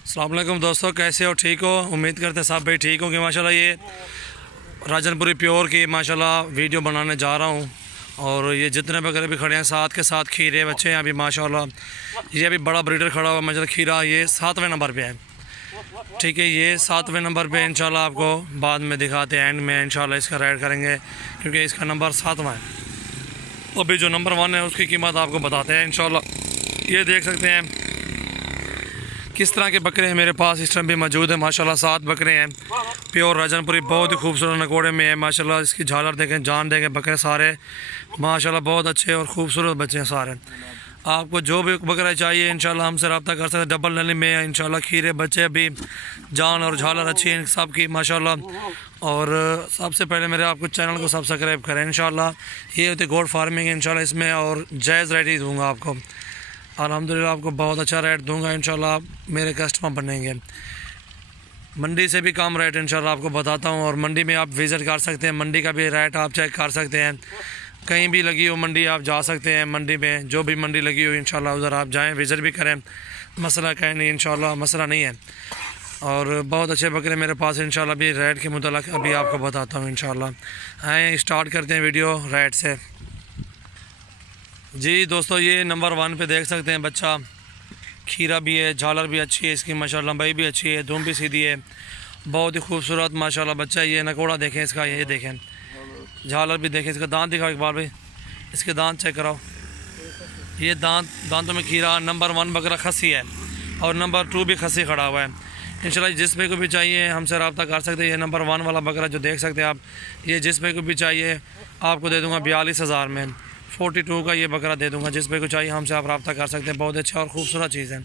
अस्सलाम वालेकुम दोस्तों, कैसे हो? ठीक हो? उम्मीद करते सब भाई ठीक होंगे। माशाल्लाह ये राजनपुरी प्योर की माशाल्लाह वीडियो बनाने जा रहा हूँ। और ये जितने बकरे भी खड़े हैं साथ के साथ खीरे बच्चे हैं अभी माशाल्लाह। ये अभी बड़ा ब्रीडर खड़ा हुआ माशाल्लाह, खीरा ये 7वें नंबर पे है। ठीक है, ये 7वें नंबर पे इंशाल्लाह आपको बाद में दिखाते हैं, एंड में इंशाल्लाह इसका राइड करेंगे क्योंकि इसका नंबर 7वां है। अभी जो नंबर 1 है उसकी कीमत आपको बताते हैं इंशाल्लाह। ये देख सकते हैं किस तरह के बकरे हैं मेरे पास इस टाइम भी मौजूद है माशाल्लाह। 7 बकरे हैं प्योर राजनपुरी, बहुत ही खूबसूरत नकोड़े में है माशाल्लाह। इसकी झालर देखें, जान देखें, बकरे सारे माशाल्लाह बहुत अच्छे और खूबसूरत बच्चे हैं सारे। आपको जो भी बकरा चाहिए इंशाल्लाह हमसे रब्ता कर सकते हैं। डबल नली में है इंशाल्लाह, खीरे बच्चे भी, जान और झालर अच्छी है सब की माशाल्लाह। और सबसे पहले मेरे आपको चैनल को सब्सक्राइब करें इंशाल्लाह। ये होती गोट फार्मिंग इंशाल्लाह इसमें, और जायज़ रेट ही दूँगा आपको अल्हम्दुलिल्लाह। आपको बहुत अच्छा रेट दूंगा इंशाल्लाह, आप मेरे कस्टमर बनेंगे। मंडी से भी कम रेट इंशाल्लाह आपको बताता हूँ। और मंडी में आप विज़िट कर सकते हैं, मंडी का भी रेट आप चेक कर सकते हैं। कहीं भी लगी हो मंडी आप जा सकते हैं, मंडी में जो भी मंडी लगी हो इंशाल्लाह उधर आप जाएं, विज़िट भी करें। मसला कहीं नहीं इंशाल्लाह, मसला नहीं है। और बहुत अच्छे बकरे मेरे पास इंशाल्लाह। भी रेट के मुतालिक अभी आपको बताता हूँ इंशाल्लाह। आए स्टार्ट करते हैं वीडियो रेट से। जी दोस्तों, ये नंबर 1 पे देख सकते हैं बच्चा, खीरा भी है, झालर भी अच्छी है इसकी माशाल्लाह, लंबाई भी अच्छी है, धूम भी सीधी है, बहुत ही खूबसूरत माशाल्लाह बच्चा। ये नकोड़ा देखें इसका, ये देखें झालर भी देखें, इसका दांत दिखाओ एक बार भाई, इसके दांत चेक कराओ। ये दांतों में खीरा। नंबर 1 बकरा खसी है और नंबर 2 भी खसी खड़ा हुआ है इंशाल्लाह। जिस पे को भी चाहिए हमसे रब्ता कर सकते हैं। ये नंबर 1 वाला बकरा जो देख सकते हैं आप, ये जिस पे को भी चाहिए आपको दे दूँगा 42,000 में। 42 का ये बकरा दे दूंगा, जिस पे को चाहिए हमसे आप रब्ता कर सकते हैं। बहुत अच्छा और ख़ूबसूरत चीज़ है।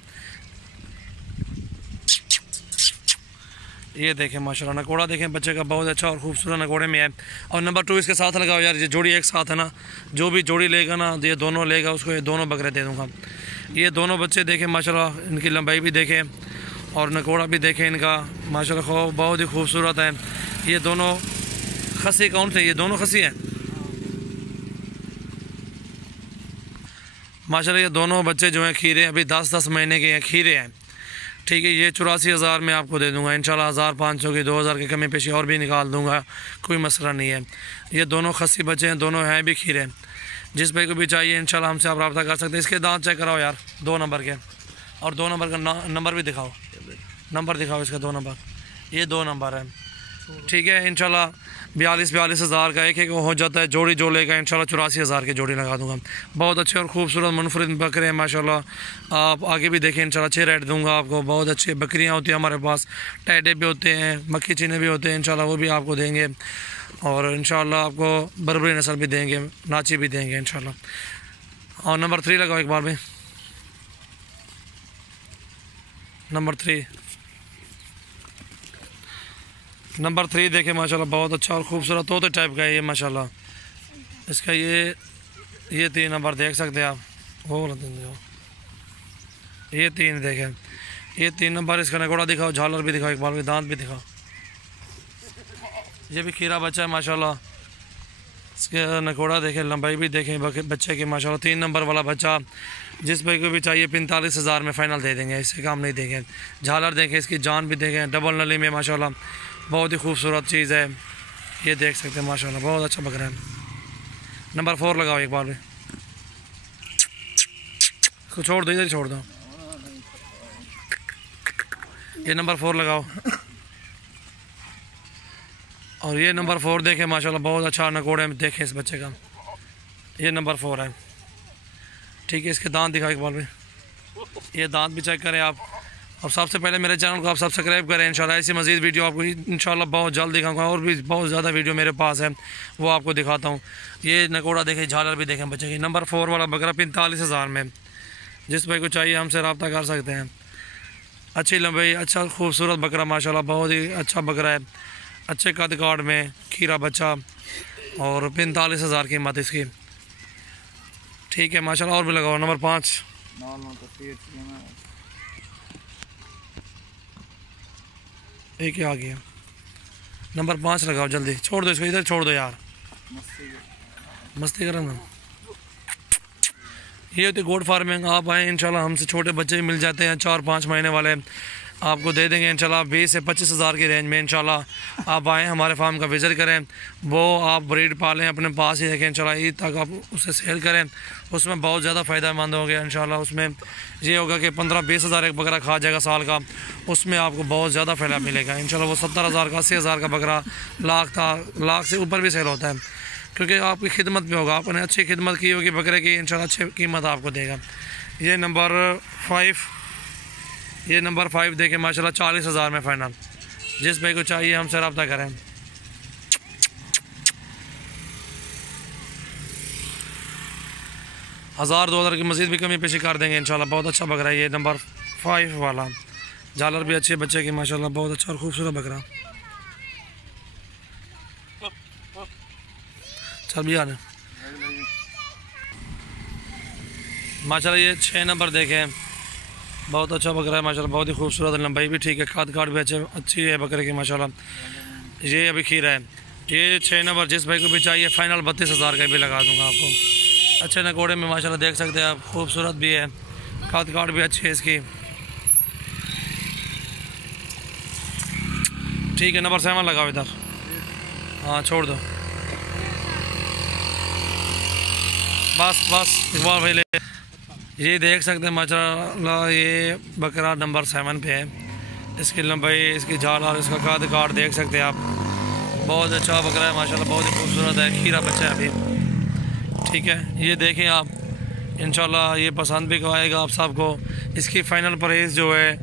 ये देखें माशाल्लाह, नकोड़ा देखें बच्चे का, बहुत अच्छा और ख़ूबसूरत नकोड़े में है। और नंबर 2 इसके साथ लगाओ यार, ये जोड़ी एक साथ है ना, जो भी जोड़ी लेगा ना ये दोनों लेगा, उसको ये दोनों बकरे दे दूँगा। ये दोनों बच्चे देखें माशाल्लाह, इनकी लंबाई भी देखें और नकोड़ा भी देखें इनका माशाल्लाह, बहुत ही खूबसूरत है। ये दोनों खसी कौन थे? ये दोनों खसी हैं माशाल्लाह। ये दोनों बच्चे जो हैं खीरे, अभी 10-10 महीने के हैं, खीरे हैं। ठीक है, ये 84,000 में आपको दे दूंगा इंशाल्लाह। 1,500 की 2,000 की कमी पेशी और भी निकाल दूंगा, कोई मसला नहीं है। ये दोनों खस्सी बच्चे हैं, दोनों हैं भी खीरे। जिस भाई को भी चाहिए इंशाल्लाह हमसे आप रब्ता कर सकते हैं। इसके दांत चेक कराओ यार, 2 नंबर के, और 2 नंबर का नंबर भी दिखाओ, नंबर दिखाओ इसका 2 नंबर, ये 2 नंबर है। ठीक है, इंशाल्लाह 42,000 का एक हो जाता है। जोड़ी जो लेगा इंशाल्लाह 84,000 की जोड़ी लगा दूंगा। बहुत अच्छे और खूबसूरत मुनफरिद बकरे हैं माशाल्लाह। आप आगे भी देखें इंशाल्लाह, अच्छे रेट दूंगा आपको। बहुत अच्छी बकरियां होती हैं हमारे पास, टैडे भी होते हैं, मक्खी चीने भी होते हैं इंशाल्लाह, वो भी आपको देंगे। और इंशाल्लाह आपको बरबरी नस्ल भी देंगे, नाची भी देंगे इंशाल्लाह। और नंबर 3 लगाओ एक बार भी, नंबर 3 देखें माशाल्लाह, बहुत अच्छा और खूबसूरत तोते टाइप का है ये माशाल्लाह। इसका ये 3 नंबर देख सकते हैं आप, वो ये 3 देखें, ये 3 नंबर। इसका नकोड़ा दिखाओ, झालर भी दिखाओ एक बार भी, दांत भी दिखाओ। ये भी खीरा बच्चा है माशाल्लाह। इसके नकोड़ा देखें, लंबाई भी देखें बच्चे की माशाल्लाह। 3 नंबर वाला बच्चा जिस भाई को भी चाहिए 45,000 में फ़ाइनल दे देंगे, इससे काम नहीं देंगे। झालर देखें, इसकी जान भी देखें, डबल नली में माशाल्लाह, बहुत ही खूबसूरत चीज़ है। ये देख सकते हैं माशाल्लाह, बहुत अच्छा बकरा है। नंबर 4 लगाओ एक बार भी, इसको छोड़ दो, इधर छोड़ दो। ये नंबर 4 लगाओ, और ये नंबर 4 देखें माशाल्लाह, बहुत अच्छा नकोड़े में देखें इस बच्चे का, ये नंबर 4 है। ठीक है, इसके दांत दिखाओ एक बार भी, ये दांत भी चेक करें आप। और सबसे पहले मेरे चैनल को आप सब्सक्राइब करें इंशाल्लाह। ऐसी मज़ीद वीडियो आपको इंशाल्लाह बहुत जल्द दिखाऊंगा, और भी बहुत ज़्यादा वीडियो मेरे पास है, वो आपको दिखाता हूँ। ये नकोड़ा देखें, झालर भी देखें बच्चे की। नंबर 4 वाला बकरा 45,000 में, जिस भाई को चाहिए हमसे रब्ता कर सकते हैं। अच्छी लंबाई, अच्छा खूबसूरत बकरा माशाल्लाह, बहुत ही अच्छा बकरा है, अच्छे कद काट में, खीरा बच्चा, और 45,000 कीमत इसकी। ठीक है माशाल्लाह, और भी लगाओ। नंबर 5 एक ही आ गया, नंबर 5 लगाओ जल्दी, छोड़ दो इसको, इधर छोड़ दो यार, मस्ती करो ना। ये होती गोट फार्मिंग। आप आए इंशाल्लाह, हमसे छोटे बच्चे भी मिल जाते हैं, 4-5 महीने वाले, आपको दे देंगे इंशाल्लाह 20 से 25 हज़ार की रेंज में। इंशाल्लाह आप आएँ हमारे फार्म का विज़िट करें, वो आप ब्रीड पालें अपने पास ही रखें, इंशाल्लाह ईद तक आप उसे सेल करें, उसमें बहुत ज़्यादा फ़ायदेमंद हो गया। इंशाल्लाह उसमें ये होगा कि 15-20 हज़ार एक बकरा खा जाएगा साल का, उसमें आपको बहुत ज़्यादा फ़ायदा मिलेगा इंशाल्लाह। वो 70 हज़ार का 80 हज़ार का बकरा लाख से ऊपर भी सेल होता है, क्योंकि आपकी खिदमत भी होगा, आपने अच्छी खिदमत की होगी बकरे की, इंशाल्लाह अच्छी कीमत आपको देगा। ये नंबर 5 देखें माशाल्लाह 40 हज़ार में फ़ाइनल। जिस भाई को चाहिए हमसे रब्ता करें। $1000-2000 की मज़ीद भी कमी पेशी कर देंगे इंशाल्लाह। बहुत अच्छा बकरा है ये नंबर 5 वाला। झालर भी अच्छे बच्चे की माशाल्लाह, बहुत अच्छा और खूबसूरत बकरा। चल भी आने माशाल्लाह। ये 6 नंबर देखें, बहुत अच्छा बकरा है माशाल्लाह, बहुत ही खूबसूरत है, लंबाई भी ठीक है, खाद काट भी अच्छी है बकरे की माशाल्लाह। ये अभी खीरा है। ये 6 नंबर जिस भाई को भी चाहिए फ़ाइनल 32 हज़ार का भी लगा दूंगा आपको। अच्छे नकोड़े में माशाल्लाह देख सकते हैं आप, खूबसूरत भी है, खाद काट भी अच्छी है इसकी। ठीक है, नंबर 7 लगाओ इधर। हाँ छोड़ दो, बस इकबाल भाई ले। ये देख सकते हैं माशाल्लाह, ये बकरा नंबर 7 पे है। इसकी लंबाई, इसकी झाल और इसका काद काट देख सकते हैं आप, बहुत अच्छा बकरा है माशाल्लाह, बहुत ही खूबसूरत है, खीरा बच्चा है अभी। ठीक है, ये देखें आप, इंशाल्लाह ये पसंद भी आएगा आप सबको। इसकी फ़ाइनल प्राइस जो है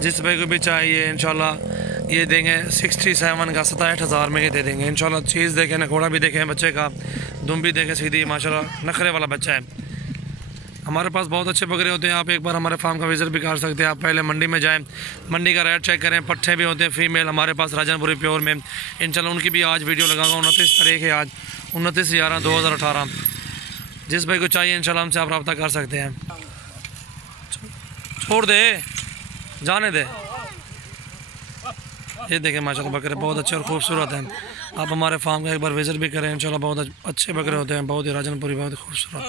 जिस भाई को भी चाहिए इंशाल्लाह ये देंगे 67 का, 67 हज़ार में ये दे देंगे इंशाल्लाह। चीज़ देखें, नकोड़ा भी देखें बच्चे का, दुम भी देखें सीधी माशाल्लाह, नखरे वाला बच्चा है। हमारे पास बहुत अच्छे बकरे होते हैं, आप एक बार हमारे फार्म का विज़िट भी कर सकते हैं। आप पहले मंडी में जाएं, मंडी का रेट चेक करें, पट्ठे भी होते हैं फीमेल हमारे पास राजनपुरी प्योर में इंशाल्लाह। उनकी भी आज वीडियो लगाऊंगा, 29 तारीख है आज, 29/11/2018। जिस भाई को चाहिए इंशाल्लाह हमसे आप रब्ता कर सकते हैं। छोड़ दे, जाने दे। ये देखें माशाल्लाह बकरे बहुत अच्छे और खूबसूरत हैं। आप हमारे फार्म का एक बार विज़िट भी करें इंशाल्लाह, बहुत अच्छे बकरे होते हैं, बहुत ही राजनपुरी, बहुत ही खूबसूरत।